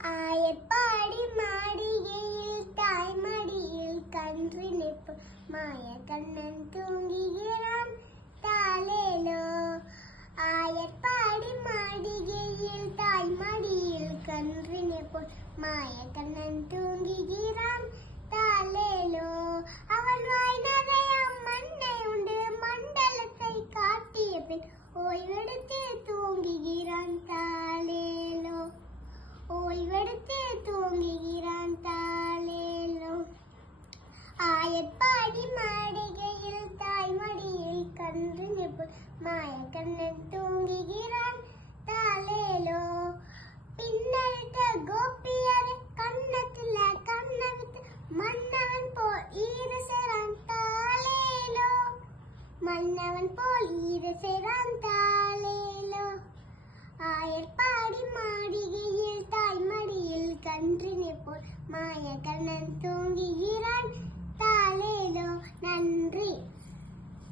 ஆயப்பாடி மாளிகையில் தாய்மடியில் கன்றினை போல் மாய கண்ணன் தூங்குகிறான் தாலேலோ. ஆயப்பாடி மாளிகையில் தாய்மடியில் கன்றினை போல் மாய கண்ணன் தூங்குகிறான் தாலேலோ. அவன் வாய் நிறைய மண்ணை உண்டு மண்டலத்தை காட்டிய பின் ஓய்வெடுத்து தூங்குகிறான் தாலேலோ. ஓய்வெடுத்து தூங்குகிறான் தாலேலோ. ஆயப்பாடி மாளிகையில் தாய்மடியில் கன்றினை போல் மாய கண்ணன் தூங்குகிறான் தாலேலோ. பின்னெடுத்த கோபியரை கண்ணத்துல கண்ணவித்து மன்னவன் போல் ஈரசேரான் தாலேலோ. மன்னவன் போல் ஈரசேரான் தாலேலோ. ஆயப்பாடி மாளிகையில் தாய்மடியில் கன்றினை போல் மாய கண்ணன் தூங்குகிறான்